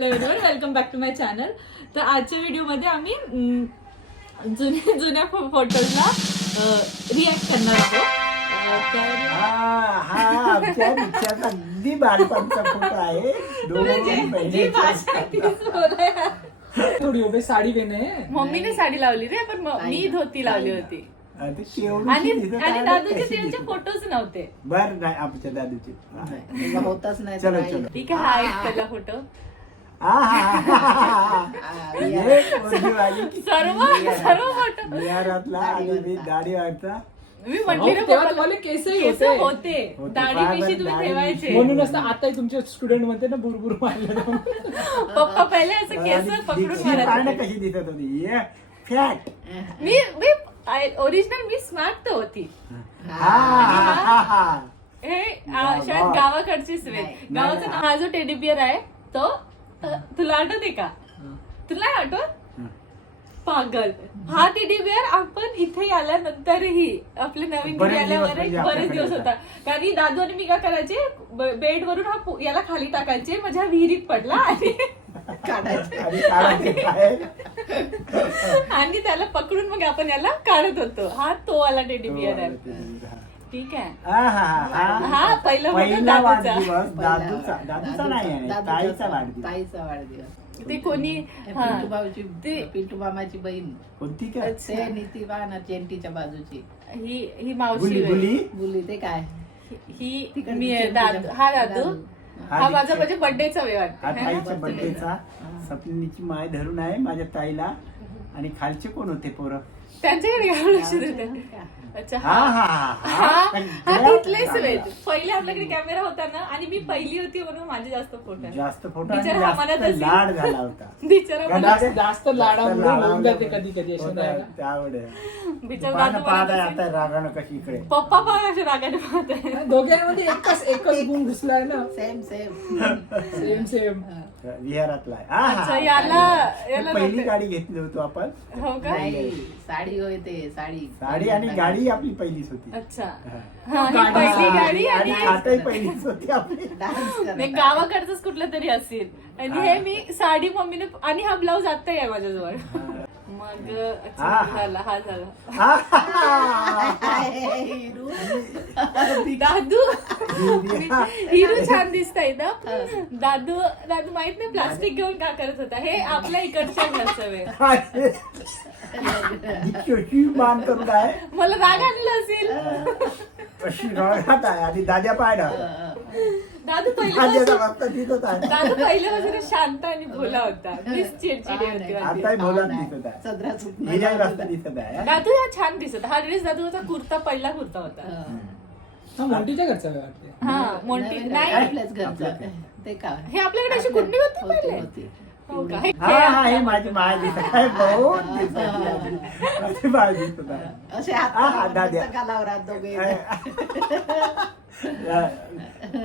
Welcome back to my channel. तर आजच्या व्हिडिओमध्ये आम्ही जुन्या फोटोजला रिॲक्ट करणार आहोत. आमच्या रिक्षाचा अगदी बालपणचा फोटो आहे. थोडी उभे साडी घेणे. मम्मीने साडी लावली रे, पण मी धोती लावली होती. आणि दादूचे त्यांचे फोटोच नव्हते. बर नाही आमच्या दादूचे होतच नाही. चलो चलो ठीक आहे, हा एक पहिला फोटो. सर्व फोटो बिहारातला आणि मी दाढी वाटता मी म्हटली ना, तेव्हा तुम्हाला केसही केस होते. होते, दाढी मिशी तुम्ही ठेवायचे. म्हणूनच आता तुमच्या स्टुडंट मध्ये ना बुरबुर मारलं. पप्पा पहिले असं केस पकडून मारायचे. कशी दिसत होती फॅट. मी ओरिजिनल मी स्मार्ट तर होती. हे शायद गावाकडचीच वेळ. गावाचा हा जो टेडी बियर आहे तो तुला आठवते का? तुला नाही आठवत? पागल. हा टेडी बियर आपण इथे आल्यानंतरही आपल्या नवीन घरी आल्यावर बरेच दिवस होता. कारण दादू आणि मी काय करायचे, बेड वरून हा याला खाली टाकायचे, माझ्या विहिरीत पडला आणि त्याला पकडून मग आपण याला काढत होतो. हा तो वाला टेडी बियर आहे. ठीक आहे. हा पहिला वाढदिवस दादूचा नाही आहे, ताईचा वाढदिवस. ते कोणी पिंटू मामाची बहीण कोणती काय ते नीतिबा ना चेंटीच्या बाजूची ही मावशी बुली ते काय ही मी दादू. हा दादू हा माझा म्हणजे बर्थडेचा वेळ हा ताईच्या बर्थडेचा. सपनीची माय धरून आहे माझ्या ताईला. आणि खालचे कोण होते पोरं? त्यांच्याकडे लक्ष देते. अच्छा, तिथलेच वेळ. पहिले आपल्याकडे कॅमेरा होता ना, आणि मी पहिली होती म्हणून माझे जास्त फोटो लाड झाला होता. बिचारा जास्त लाडामुळे होऊन जाते कधी कधी. बिचारा आता रागानं कशी इकडे पप्पा पण असे रागाने पाहत आहे. दोघांमध्ये एकच गुण घुसलाय ना. सेम सेम विहारातला अच्छा, याला पहिली गाडी घेतली होतो आपण. हो का? साडी होय ते साडी आणि गाडी आपली पहिलीच होती. अच्छा, हा ही पहिली गाडी. आणि आताही पहिलीच होती आपली. नाही, गावाकडचंच कुठलं तरी असेल. आणि हे मी साडी मम्मीने, आणि हा ब्लाऊज आत्ताही आहे माझ्याजवळ. मग अच्छा, झाला हा झाला. दादू हिरू छान दिसताय ना. दादू माहित नाही प्लास्टिक घेऊन का करत होता. हे आपल्या इकडच्या घरचं वेळ. मान करून काय मला राग आणला असेल. अशी रागात आहे. आणि दाद्या पाहिला दादू पहिले वगैरे शांत आणि भोला होता. चिडचिडी होती. आताही भोलाच दिसत आहे. हिजाही वाजता दिसत आहे. दादू हा छान दिसत. हा ड्रेस दादूचा कुर्ता पहिला कुर्ता होता. मोठीच्या घरचा वाटते. हा मोठी नाही, आपल्याच घरचं ते काय हे आपल्याकडे अशी कुंडी होती पहिले. हो का? हे माझी माय दिसत आहे. बहुत दिसत माय दिसत आहे. असे गालावर हात दोघे.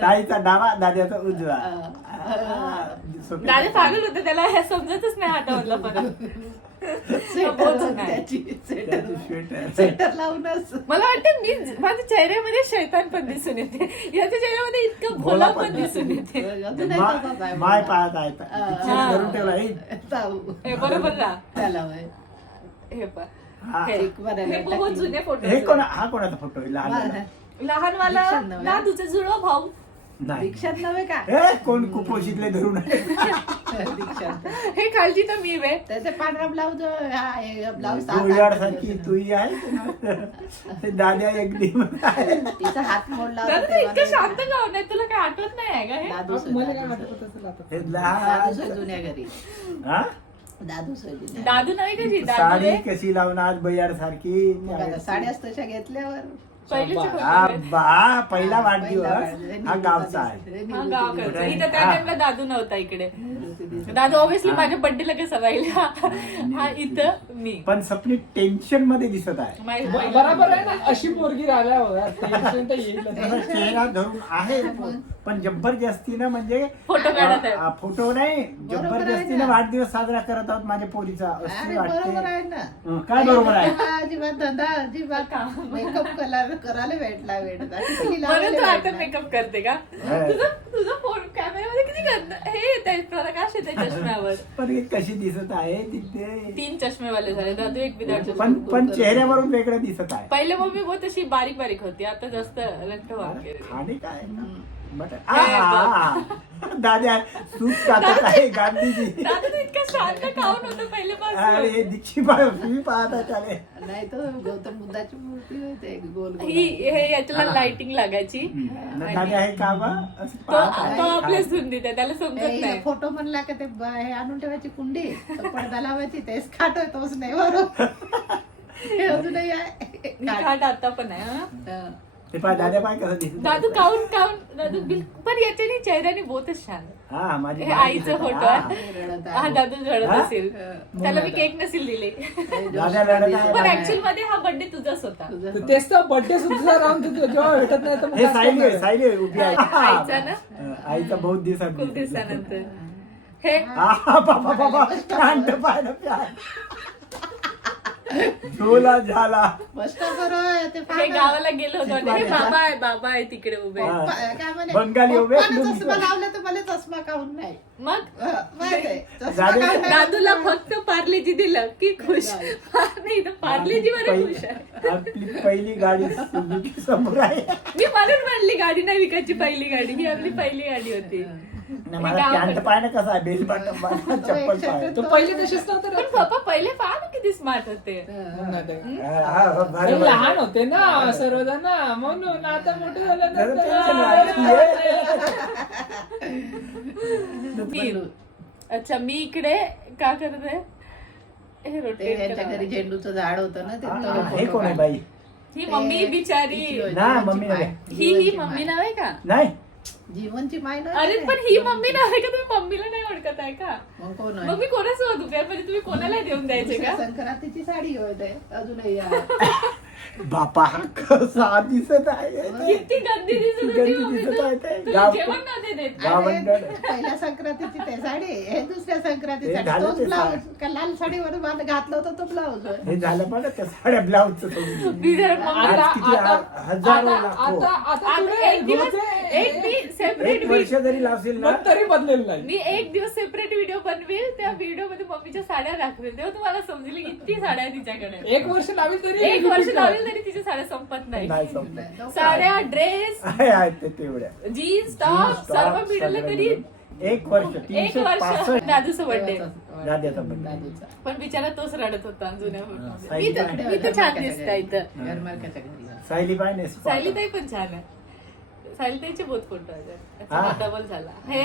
ताईचा डावा दाद्याचा उजवा. दादा पागल होते, त्याला हे समजतच नाही हातामधला परत. स्वेटर लावूनच मला वाटतं मी माझ्या चेहऱ्यामध्ये शैतान पण दिसून येते. याच्या चेहऱ्यामध्ये इतकं भोला पण दिसून येते. माय पाहत आहे. हे बरोबर ना. त्याला हे पण हे बहुत जुने फोटो. हा कोणाचा फोटो आहे? लहानवाला दादूचा जुळवा भाऊ. दीक्षात नव्हे का? कोण कुपोषितले धरून दीक्षात हे खालची तर मी वे. त्याचे पांढरा ब्लाऊज ब्लाऊज सारखी तुई आहे. दाद्या एकदी तिचा हात मोडला होता. इतकं शांत गाव नाही, तुला काय आठवत नाही आहे का? हे दादू जुन्या घरी दादू नाही कशी साडी कशी लावणार बयार सारखी. साड्याच तशा घेतल्यावर पहिला वाढदिवस हा गावचा आहे. हा गावाकडचा. इथं त्या टाइमला दादू नव्हता इकडे. दादू ऑब्विसली माझ्या बर्थडे लगेच राहिला. हा इथं मी. पण सपनी टेन्शन मध्ये दिसत आहे. बरोबर आहे ना. अशी पोरगी राहिल्या टेन्शन तर येईल. चेहरा धरून आहे पण जबरदस्तीनं म्हणजे फोटो काढत आहे. फोटो नाही, जबरदस्तीनं वाढदिवस साजरा करत आहोत माझ्या पोरीचा. अशी बरोबर आहे वाटते. ना. काय बरोबर आहे? अजिबात धंदा अजिबात मेकअप करायला भेटला म्हणून तू आता मेकअप करते का? तुझा फोन कॅमेरामध्ये किती हे येते प्रकाश येते चष्म्यावर. पण हे कशी दिसत आहे तिथे 3 चष्मेवाले झाले, दादू एक विदाउट पण चेहऱ्यावरून वेगळं दिसत आहे. पहिले मम्मी बहुत अशी बारीक बारीक होती, आता जास्त लठ्ठ वाटते. आणि काय दादा सूप टाकत आहे गांधीजी. दादू तर इतका शांत खाऊन होतं पहिले अरे दीक्षी तुम्ही पाहता त्याने नाही तर गौतम बुद्धाची मूर्ती होते गोल गोल. हे याच्याला लाइटिंग लागायची. दादा आहे का बा असं तो पाहत आहे. तो आपल्याच धुंदीत आहे, त्याला समजत नाही. फोटो म्हणला का ते हे आणून ठेवायची कुंडी, तो पडदा लावायची, तेच खाटोय तोच नाही बरोबर. हे अजूनही आहे. खाट आता पण आहे. हं? हा. ते पाय दादा पाय कसं दिसत दादू काऊन दादू पण याच्याने चेहऱ्याने बहुतच छान. हा माझी हे आईचा फोटो आहे. रडत हा आहे. दादू रडत हा? असेल, त्याला मी केक नसेल दिले. दादा रडत आहे. पण ऍक्च्युअल मध्ये हा बर्थडे तुझाच होता. तुझं तेच तर बर्थडे सुद्धा राहून जेव्हा भेटत नाही तर मग हे काय सायली आहे, करणार? सायली आहे, उभी आहे. आईचा ना आईचा बहुत दिवसात खूप दिवसानंतर. हे बाबा शांत पाहिलं प्यार झोला झाला. मस्त बरोबर ते हे गावाला गेलो होतो आणि हे बाबा आहे तिकडे उभे. हा. काय म्हणे, बंगाली उभे, पप्पाने लुंगी चष्मा उभे. लावला तर मला चष्मा काऊन नाही. मग माहित आहे, चष्मा दादू- काऊन नाही? दादूला फक्त पार्लेजी दिलं की खुश. नाही तर पार्लेजी वर खुश आहे. आपली पहिली गाडी सुझुकी समोर आहे. मी म्हणून म्हणली गाडी नाही विकायची, पहिली गाडी ही आपली पहिली गाडी होती. नाही, मला पॅन्ट पाय ना कसा आहे बेल बटन चप्पल पाय तो पहिले तसेच नव्हते पण ना. पप्पा पहिले पहा ना किती स्मार्ट होते. मग नाही तर. बरोबर. आणि लहान होते ना सर्वजण, म्हणून आता मोठे जरा tension झाल्यानंतर अच्छा मी इकडे का करत आहे, हे ते रोटेट यांच्या घरी झेंडूचं झाड होतं ना, ते हे कोण आहे बाई? ही मम्मी बिचारी. ना मम्मी नाही. ही मम्मी नाव आहे का? नाही जीवनची माय ना. अरे पण ही मम्मी नाव आहे का? तुम्ही मम्मीला नाही ओळखत आहे का? मग कोण मग मी कोणासोबत उभे आहे? म्हणजे तुम्ही कोणाला देऊन द्यायचे का? संक्रांतीची साडी होते अजूनही बापा कसा दिसत आहे किती गंदी दिसत होती गंदी मम्मी दिसत तू. आहे ते. तुला गाव- जेवण नव्हते देत. गावंडळ. पहिल्या संक्रांतीची ते साडी, हे दुसऱ्या हे संक्रांतीसाठी झालं तोच ते ब्लाऊज का लाल साडीवर मला घातलं होतं तो ब्लाऊज. हे झालं पण त्या साड्या ब्लाऊजचं मी जर मम्मी- आज किती हजारो आता लाखो आता आता एक दिवस एक मी सेपरेट एक वर्ष जरी लावशील ना मग तरी बदलेलं नाही. मी एक दिवस सेपरेट व्हिडिओ बनवेल, त्या व्हिडिओ मध्ये मम्मीच्या साड्या दाखवेल, तेव्हा तुम्हाला समजेल किती साड्या आहे तिच्याकडे. एक वर्ष लावेल तरी एक वर्ष लावेल तरी तिच्या साड्या संपत नाही. नाही संपलं. साड्या, ड्रेस, आहेत ते तेवढ्या जीन्स, टॉप सर्व मिळालं तरी एक वर्ष एक वर्ष 365 दादूचं बर्थडे. दाद्याचा बर्थडे. दादूचा पण बिचारा तोच रडत होता जुन्या हा, फोटोमध्ये. मी तर छान दिसते इथं. घरमालकाच्या घरी. सायली बाय ने सायली ताई पण छान आहे. सायली ताईचे बहुत फोटो हा. आहेत. डबल झाला. हे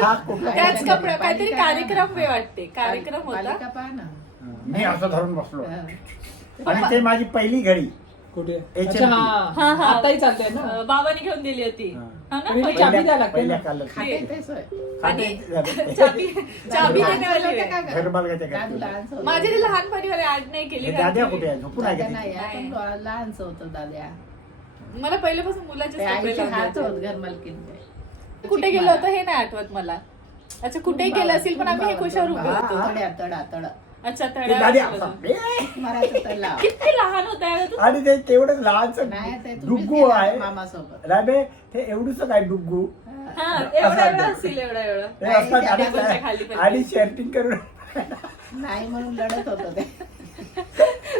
हा, कुठला? त्याच कपडा काहीतरी कार्यक्रम वे वाटते. कार्यक्रम होता. पालिका पहा ना. मी असं धरून बसलो हा. आणि ते माझी पहिली घडी कुठे HMT. अच्छा, हा, हा हा. आताही चालतंय ना. बाबांनी घेऊन दिली होती. हा. हा ना? आणि पहिली- चाबी द्यायला लागते पहिल्या ना. कालच खाते तेच होय. आणि झालं. चाबी चाबी लहान देण्यावाली होतं आहे. का गं? घरमालकाच्या घरी. दादू लहानसं होतं. माझे ते लहानपणीवाले ऍड नाही केली हे कारण दाद्या की कुठे आहे झोपून आहे दाद्या का नाही, तिथे? आपण लहानसं होतं दाद्या. मला पहिल्यापासून मुलाचे ते कपडे आईचे हात लावले होत होते. घरमालकीनचे. कुठे गेलो होतो हे नाही आठवत मला. अच्छा कुठे गेलं असेल पण आम्ही हे खुशावर उभे हा, होतो. हा. तड अच्छा ते दाद्या तळ्यावर. मराठी तडला. किती लहान होता यार तू. आणि ते तेवढंच लहानच नाही ते डुग्गू आहे मामासोबत. राबे ते एवढूच काय डुग्गू हा असं एवढा आहे. असेल एवढा ते नाही, असतात त्या आणि- टेबलच्या खाली पण. आणि शर्टिंग करून नाही म्हणून लढत होत ते.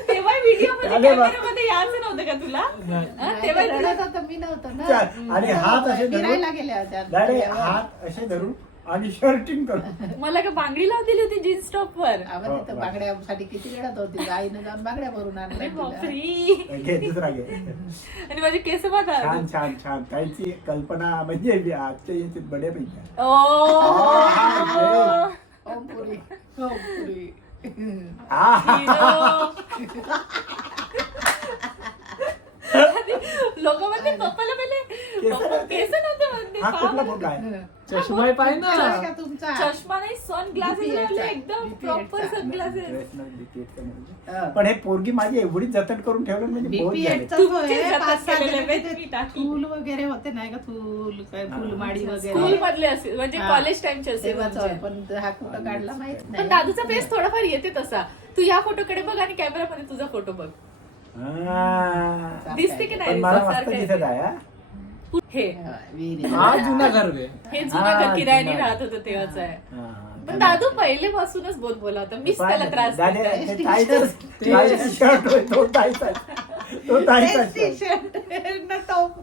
तेव्हा व्हिडिओ मध्ये अरे वा. कॅमेरामध्ये यायचं नव्हतं का तुला? हा, नाही, तेव्हा ते तुला- रडत होतं मी नव्हतं ना. चाल. आणि हात असे धरून फिरायला गेल्या होत्या. डायरेक्ट हात असे धरून आणि शर्टिंग करून मला का बांगडी लावून दिली होती जीन्स टॉप वर. आवाज येतो बांगड्यासाठी किती रडत होती. आईने जाऊन बांगड्या भरून अरे आणल्या तिला. बापरे. घे दुसरा घे आणि माझे केस बघा. छान छान छान त्यांची कल्पना म्हणजे आजच्या याच्यात बड्यापैकी ओ ओमपुरी. ओमपुरी. लोक म्हणते पप्पाला पहिले केस नव्हते म्हणते. हा का कुठला म्हणते? फोटो आहे चष्मा पाय ना. चष्मा तुमचा. चष्मा नाही सन ग्लासेस लावले एकदम प्रॉपर सन ग्लासेस. हा. पण हे पोरगी माझी एवढी जतन करून ठेवलं म्हणजे बहुत BP झाले. 8 चा तुमचे होय, जतन 5-6 केलेले जणांचे वेत ते मी टाकली. फूल वगैरे होते नाही का फूल काय फुलमाडी स्कूल वगैरे मधले असेल म्हणजे हा. कॉलेज टाइमचे असेल तेव्हाच म्हणजे. होय, पण हा कुठं काढला माहित पण नाही. दादूचा फेस थोडाफार येते तसा. तू या फोटोकडे बघ आणि कॅमेरामध्ये तुझा फोटो बघ. हा. दिसते की पण नाही? मला मस्त सारखं दिसत येते. आहे हा. हे विहिरी. हा जुना घर आहे. हे जुनं हा, घर किरायाने जुनं. राहत होतं तेव्हाच आहे. हा, हा. पण दादू पहिलेपासूनच बोला होता मीच त्याला त्रास दादा, देते. ते ताईचाच- ताईचा shirt होय, तो ताईचा. तो ताईचा तेच shirt. t-shirt न top.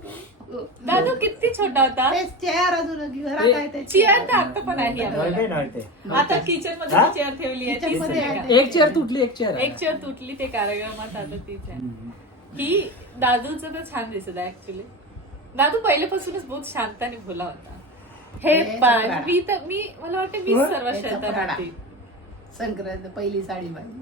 दादू किती छोटा होता. तेच चेअर अजून घरात आहे ते चेअर तर आता पण आहे नव्हते, आम्हाला. नव्हते. आता किचन मध्ये हा? चेअर ठेवली आहे तीच Kitchen मध्ये आहे. आहे. एक चेअर तुटली, एक चेअर एक चेअर तुटली ते कार्यक्रमात आता तीच आहे. हम्म. ही दादूचं तर छान दिसत आहे ऍक्च्युली. दादू पहिल्यापासूनच बहुत शांत आणि भोला होता. हे हे पण चपराळा. मला वाटतं मी हो? सर्वात हे शैतान चपराळा. होती. संक्रांत पहिली साडी माझी.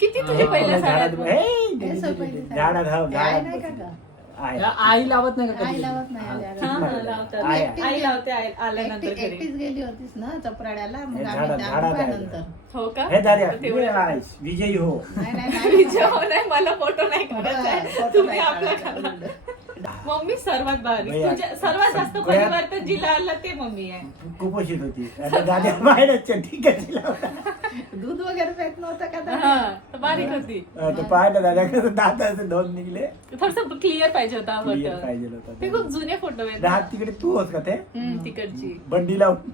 किती तुझे पहिल्या झाडात- साड्यात हे, हे सगळं पहिली साडी. झाडात हो, काय झाडात नाही का बसून. गं? आहे. आई लावत नाही का आई कधी? लावत नाही हा, आल्या ठीक हा, आहे. हा, लावतात. आहे. आई लावते आल्यानंतर एकटी- घरी. एकटीच गेली होतीस ना चपराड्याला मग हे आम्ही झाडात आहे. नंतर हो का हे दाद्या, तर तेवढं- आहे. विजयी हो. नाही नाही नाही विजय हो नाही मला फोटो नाही करायचा आहे. फोटो तुम्ही नाही आपला काढायचा. करा. मम्मी सर्वात भारी बया. तुझ्या सर्वात जास्त सगळ्यात- परिवर्तन जिला आलं ते मम्मी आहे. कुपोषित होती आता दाद्या बाहेरच चड्डी कशी लावला दूध वगैरे पेत नव्हतं का हा दादा? तर बारीक होती. तो पाहिलं दादा कसं दाताचे दोन निघले थोडस क्लिअर पाहिजे होता हा क्लिअर फोटो. पाहिजे होता ते खूप जुने फोटो आहेत दहा ना. तिकडे तू होत का ते तिकडची बंडी लावून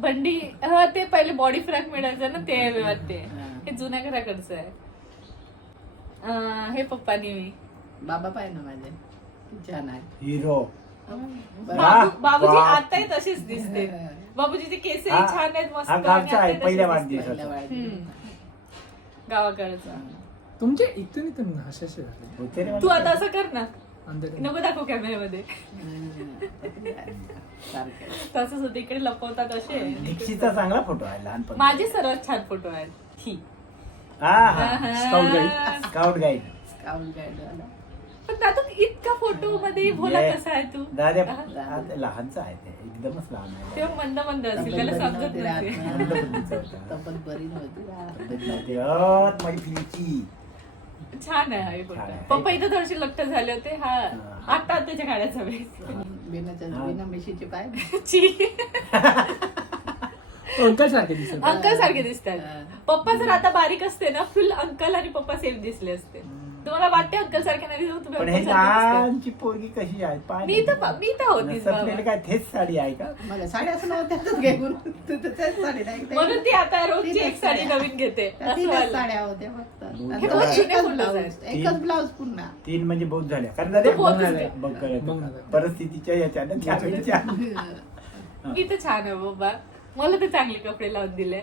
बंडी हा ते पहिले बॉडी फ्रॅक मिळायचं ना ते वाटते हे जुन्या घराकडचं आहे. हे पप्पानी मी बाबा पाय ना माझे छान आहे हिरो बाबूजी वा. आताही तसेच दिसते. बाबूजीचे केसही हा- छान आहेत मस्त हा आणि गावचा आहे आताही पहिल्या तसेच वाढदिवसाचा पहिल्या वाढदिवसाचा. गावाकडचा. तुमचे इथून हसे झाले होते रे तू आता असं कर ना अंधेरी. नको दाखव कॅमेऱ्यामध्ये. सारखं. तसंच होतं इकडे लपवतात असे. दीक्षितचा चांगला फोटो आहे लहानपणी माझे सर्वात छान फोटो आहेत ही. हा scout guide. Scout guide Scout guide वाला. पण दादा इतका फोटो मध्ये भोला ये. कसा आहे तू. दाद्या हा? आता लहानच आहे ते एकदमच लहान आहे तेव्हा मंद मंद असेल तब्येत त्याला बरी समजत नव्हती राहत नसेल. ना. मंद बुद्धीचा होता. तब्येत बरी नव्हती राहत. अत माझी फिरकी छान आहे हा फोटो. छान आहे. पप्पा इथं थोडेसे लट्ट झाले होते हा हा. आता त्याच्या काढायचा वेळेस. बिना मिशीचे पाय ची. अंकल सारखे दिसत अंकल सारखे दिसतात. हा. पप्पा जर आता बारीक असते ना फुल अंकल आणि पप्पा सेम दिसले असते. तुम्हाला वाटते अंकल सारखे नाही दिसत तुम्ही पण uncle हे सारखे दिसताय. लहानची पोरगी कशी आहे पाय मी तर होतीच सपनेला बाबा. काय तेच साडी आहे का मला साड्याच नव्हत्याच घेऊन तू तर तेच साडी नाही म्हणून ती आता रोजची तीनच एक साडी साड्या. नवीन घेते त्या असं तीनच व्हायला. साड्या होत्या फक्त हे आणि बहुत तो जुने एकच photos ब्लाऊज आहेत. एकच ब्लाऊज पुन्हा 3 म्हणजे बहुत झाल्या कारण दादा तो बहुत बघ झाल्या. बघ करत बघ होता. झाल्या. परिस्थितीच्या याच्यानं त्यावेळीच्या मी तर छान आहे बाबा मला तर चांगले कपडे लावून दिले.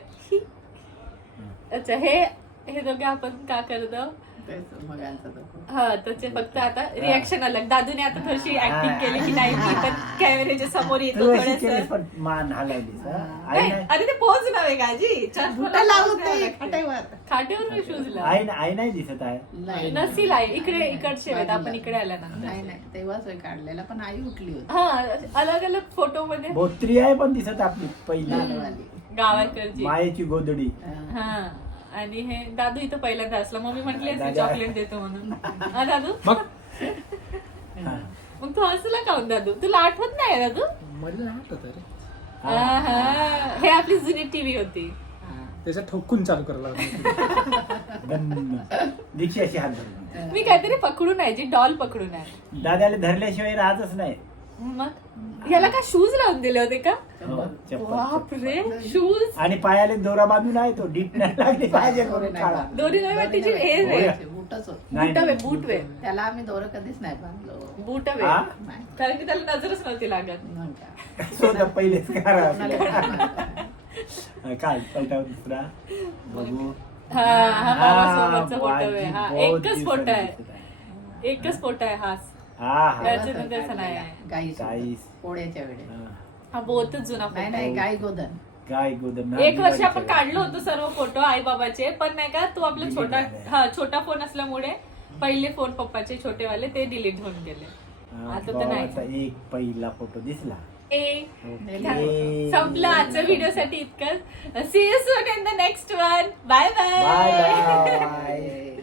अच्छा हे दोघे आपण का करतो तेच मगांचा तो. हा त्याचे फक्त आता रिॲक्शन अलग. दादूने आता थोडीशी ऍक्टिंग केली की नाही मी पण कॅमेऱ्याच्या समोर येतो तू अशी थोडंसं. केलीस पण मान हलावलीस हा? आई नाही, नाही अरे ते पोच नव्हे काजी बुटा लावून ते खाट्यावर. खाटेवर मी शूज आई नाही दिसत आहे नाही नसतील आई इकडचे आहेत आपण इकडे आल्यानंतर. नाही नाही तेव्हाच होय काढलेला पण आई उठली होती हा अलग अलग फोटो मध्ये बोत्री आहे पण दिसत आपली पहिली लालवाली. गावाकडची. मायेची गोदडी हा आणि हे दादू इथं पहिल्यांदा असला मम्मी म्हटली असते दादा. चॉकलेट देतो म्हणून. हा दादू मग हा. मग तू हसला काऊन दादू तुला आठवत नाही दादू. मला नाही आठवत रे आहा. हे आपली जुनी टीव्ही होती. त्याचा ठोकून चालू करायला लागला. बंद. दीक्षी अशी हात धरून मी काहीतरी पकडून आहे जी डॉल पकडून आहे. दादाला धरल्याशिवाय राहतच नाही मग याला का शूज लावून दिले होते का. हो, चप्पल, बापरे चप्पल. शूज आणि पायाला दोरा बांधून आहे तो डीप नाही लागली पाहिजे म्हणून काढा. दोरी नाही वाटते हे रे बुटच होत नाही, बूट वे नाही. बूट वे त्याला आम्ही दोरं कधीच नाही बांधलो बूट वे हा? नाही. कारण की त्याला नजरच नव्हती लागत. मग काय. स्वतः पहिलेच करा कोणाला बांधणार? काय पलटाव दुसरा बघू हा हा बाबासोबतचा फोटो बाजी आहे हा बहुत एकच दिवसांनी फोटो आहे. दिसत आहे. एकच फोटो आहे हाच. हा हा त्याच्यानंतर तसं नाही आहे. गाई गाई. पोळ्याच्या वेळेस हा. हा बहुतच जुना नाही फोटो. नाही गाई गोधन गाय गोदर एक वर्ष आपण काढलो होतो सर्व फोटो आई बाबाचे पण नाही का तो आपला Delete छोटा झाले. हा छोटा फोन असल्यामुळे पहिले फोन पप्पाचे छोटेवाले ते डिलीट होऊन गेले. आता तर नाही. बाबाचा एक पहिला फोटो दिसला ए, संपलं आजच्या व्हिडिओ साठी इतकंच. See you soon in the next one. Bye bye bye. Bye